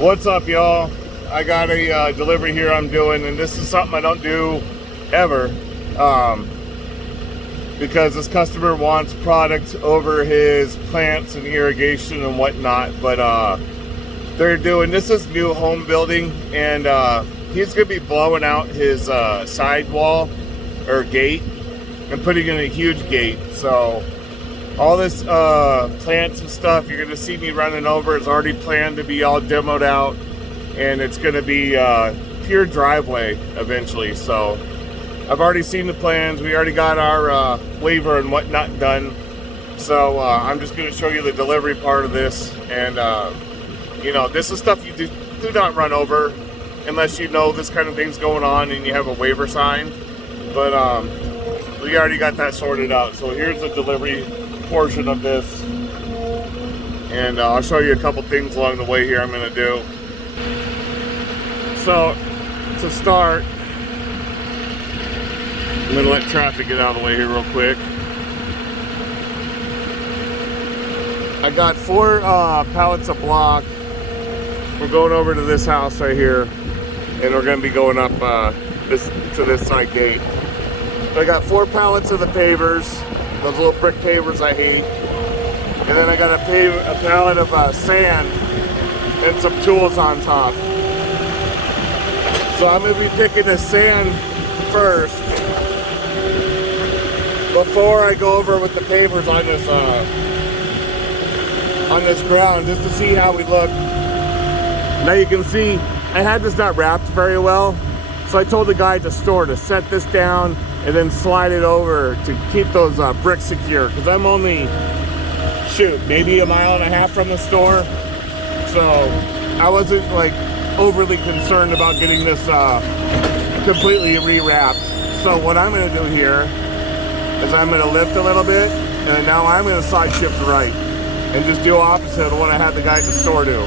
What's up, y'all? I got a delivery here I'm doing, and this is something I don't do ever because this customer wants product over his plants and irrigation and whatnot. But they're doing, this is new home building, and he's gonna be blowing out his side wall or gate and putting in a huge gate. So all this plants and stuff you're gonna see me running over is already planned to be all demoed out, and it's gonna be pure driveway eventually. So I've already seen the plans. We already got our waiver and whatnot done. So I'm just gonna show you the delivery part of this. And you know, this is stuff you do not run over unless you know this kind of thing's going on and you have a waiver signed. But we already got that sorted out. So here's the delivery portion of this, and I'll show you a couple things along the way here I'm going to do. So to start, I'm going to let traffic get out of the way here real quick. I got 4 pallets of block. We're going over to this house right here, and we're going to be going up to this side gate. I got 4 pallets of the pavers, those little brick pavers I hate. And then I got a pallet of sand and some tools on top. So I'm going to be picking the sand first before I go over with the pavers on this ground, just to see how we look. Now you can see I had this not wrapped very well, so I told the guy at the store to set this down and then slide it over to keep those bricks secure, because I'm only, maybe 1.5 miles from the store. So I wasn't like overly concerned about getting this completely rewrapped. So what I'm going to do here is I'm going to lift a little bit, and now I'm going to side shift right and just do opposite of what I had the guy at the store do.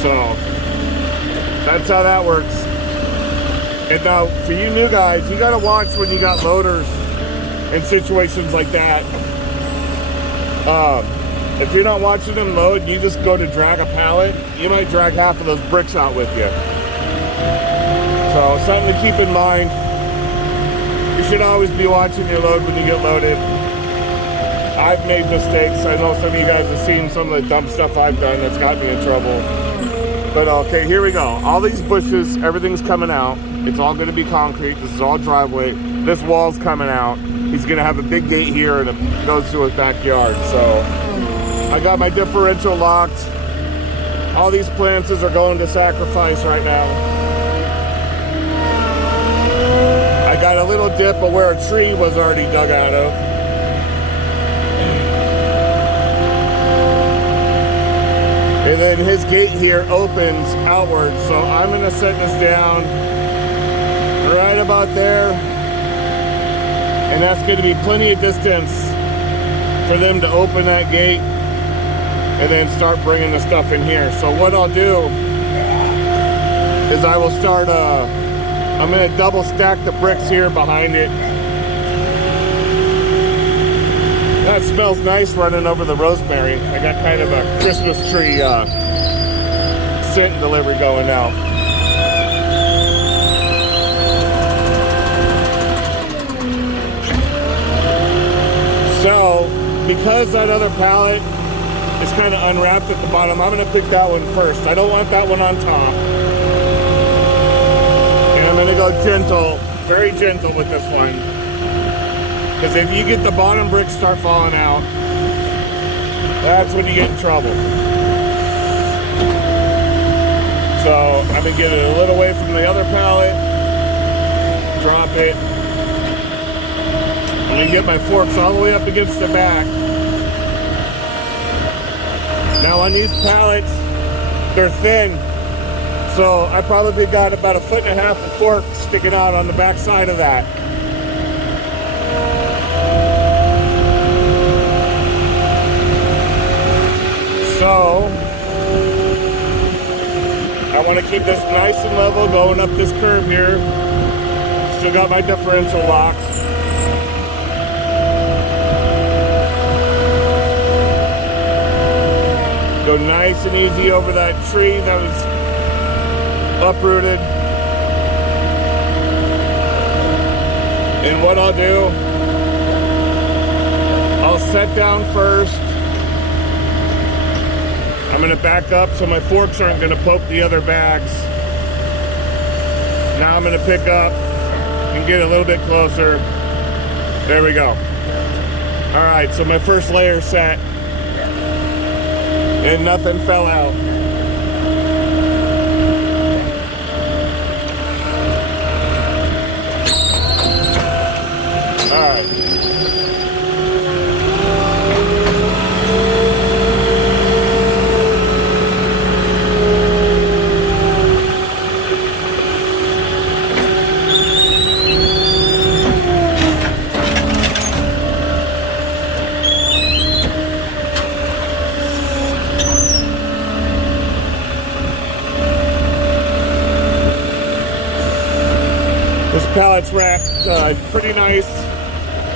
So that's how that works. And now, for you new guys, you gotta watch when you got loaders in situations like that. If you're not watching them load, and you just go to drag a pallet, you might drag half of those bricks out with you. So, something to keep in mind. You should always be watching your load when you get loaded. I've made mistakes. I know some of you guys have seen some of the dumb stuff I've done that's got me in trouble. But okay, here we go. All these bushes, everything's coming out. It's all going to be concrete. This is all driveway. This wall's coming out. He's going to have a big gate here, and it goes to his backyard. So I got my differential locked. All these plants are going to sacrifice right now. I got a little dip of where a tree was already dug out of. And then his gate here opens outward, so I'm going to set this down right about there, and that's going to be plenty of distance for them to open that gate and then start bringing the stuff in here. So what I'll do is I will start, I'm going to double stack the bricks here behind it. That smells nice running over the rosemary. I got kind of a Christmas tree scent delivery going now. So, because that other pallet is kind of unwrapped at the bottom, I'm going to pick that one first. I don't want that one on top. And I'm going to go gentle, very gentle with this one. Because if you get the bottom bricks start falling out, that's when you get in trouble. So I'm going to get it a little away from the other pallet, drop it. I'm going to get my forks all the way up against the back. Now on these pallets, they're thin. So I probably got about 1.5 feet of fork sticking out on the back side of that. So I want to keep this nice and level going up this curb here. Still got my differential locks. Go nice and easy over that tree that was uprooted. And what I'll do, I'll set down first. I'm gonna back up so my forks aren't gonna poke the other bags. Now I'm gonna pick up and get a little bit closer. There we go. All right, so my first layer set and nothing fell out. All right. This pallet's wrapped pretty nice,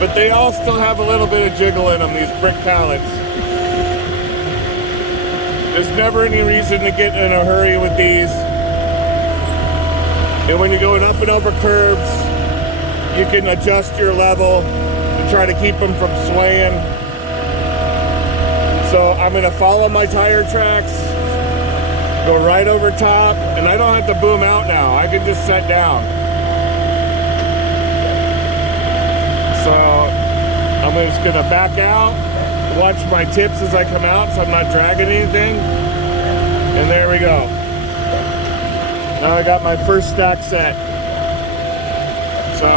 but they all still have a little bit of jiggle in them, these brick pallets. There's never any reason to get in a hurry with these. And when you're going up and over curbs, you can adjust your level to try to keep them from swaying. So I'm gonna follow my tire tracks, go right over top, and I don't have to boom out now. I can just set down. So I'm just gonna back out, watch my tips as I come out so I'm not dragging anything. And there we go. Now I got my first stack set. So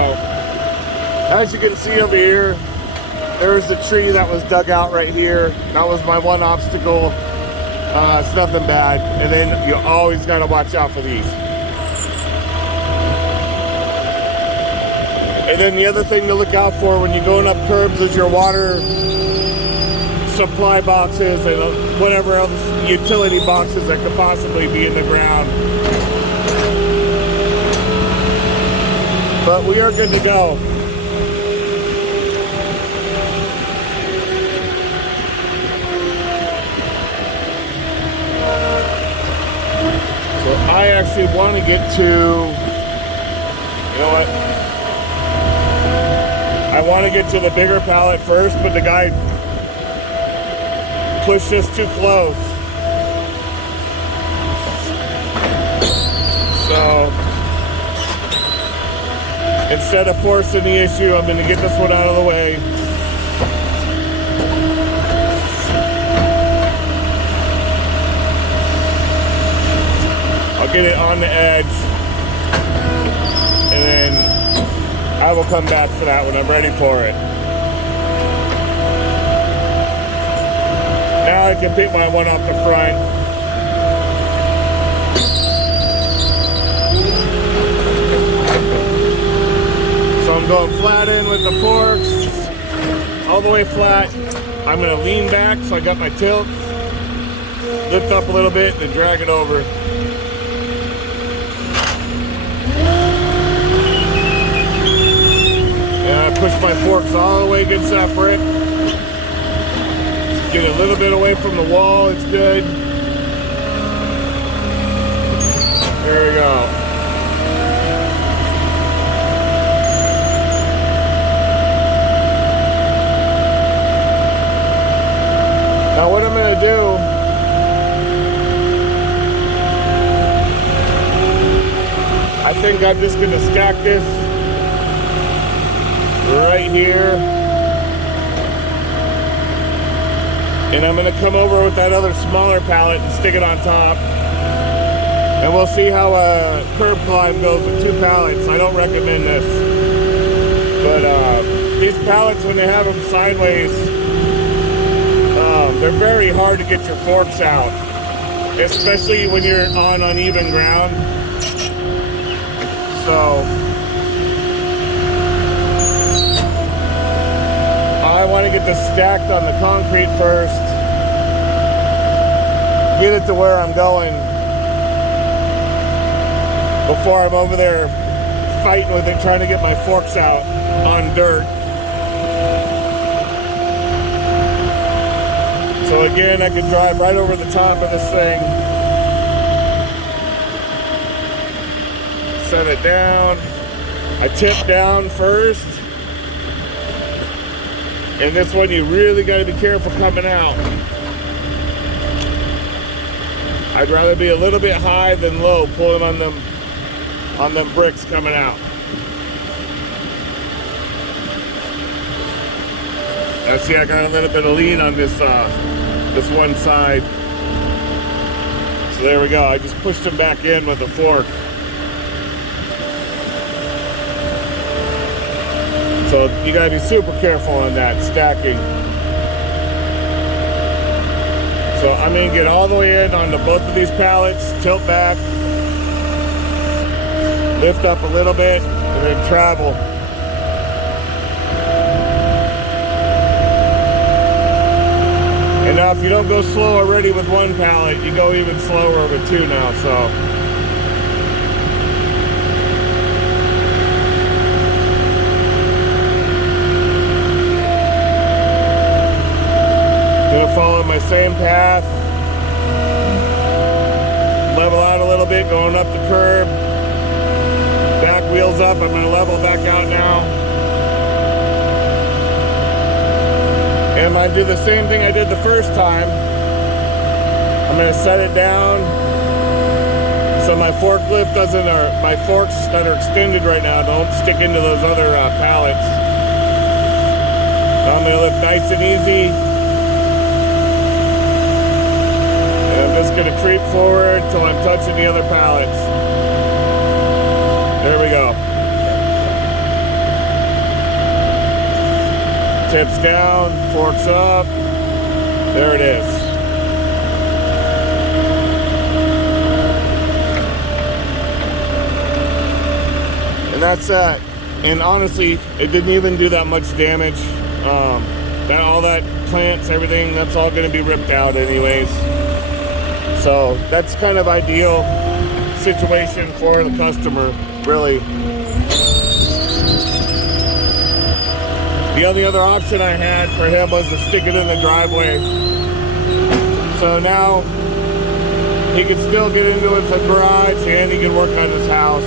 as you can see over here, there's the tree that was dug out right here. That was my one obstacle. It's nothing bad. And then you always gotta watch out for these. And then the other thing to look out for when you're going up curbs is your water supply boxes and whatever else utility boxes that could possibly be in the ground. But we are good to go. So I actually want to get to, you know what? I want to get to the bigger pallet first, but the guy pushed us too close. So instead of forcing the issue, I'm going to get this one out of the way. I'll get it on the edge, and then I will come back for that when I'm ready for it. Now I can pick my one off the front. So I'm going flat in with the forks, all the way flat. I'm gonna lean back so I got my tilt, lift up a little bit, and then drag it over. Push my forks all the way good separate. Get a little bit away from the wall, it's good. There we go. Now what I'm gonna do, I think I'm just gonna stack this right here, and I'm going to come over with that other smaller pallet and stick it on top, and we'll see how a curb climb goes with 2 pallets. I don't recommend this, but these pallets, when they have them sideways, they're very hard to get your forks out, especially when you're on uneven ground. So I want to get this stacked on the concrete first, get it to where I'm going before I'm over there fighting with it, trying to get my forks out on dirt. So So again, I can drive right over the top of this thing. Set it down. I tip down first. And this one, you really got to be careful coming out. I'd rather be a little bit high than low, pulling on them bricks coming out. Now see, I got a little bit of lean on this one side. So there we go. I just pushed them back in with a fork. So you gotta be super careful on that stacking. So I'm gonna get all the way in onto both of these pallets, tilt back, lift up a little bit, and then travel. And now if you don't go slow already with one pallet, you go even slower with two now, so. Gonna follow my same path. Level out a little bit, going up the curb. Back wheels up, I'm gonna level back out now. And I do the same thing I did the first time. I'm gonna set it down so my forklift doesn't, or my forks that are extended right now don't stick into those other pallets. Now I'm gonna lift nice and easy. I'm just going to creep forward until I'm touching the other pallets. There we go. Tips down, forks up. There it is. And that's that. And honestly, it didn't even do that much damage. All that plants, everything, that's all going to be ripped out anyways. So that's kind of ideal situation for the customer, really. The only other option I had for him was to stick it in the driveway. So now he can still get into his garage and he can work on his house.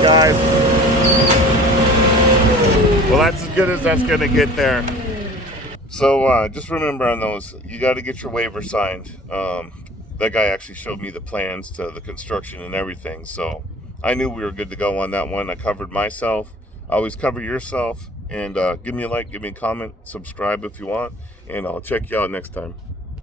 Guys, well, that's as good as that's going to get there. So just remember on those, you got to get your waiver signed. That guy actually showed me the plans to the construction and everything, so I knew we were good to go on that one. I covered myself. Always cover yourself, and give me a like, give me a comment, subscribe if you want, and I'll check you out next time.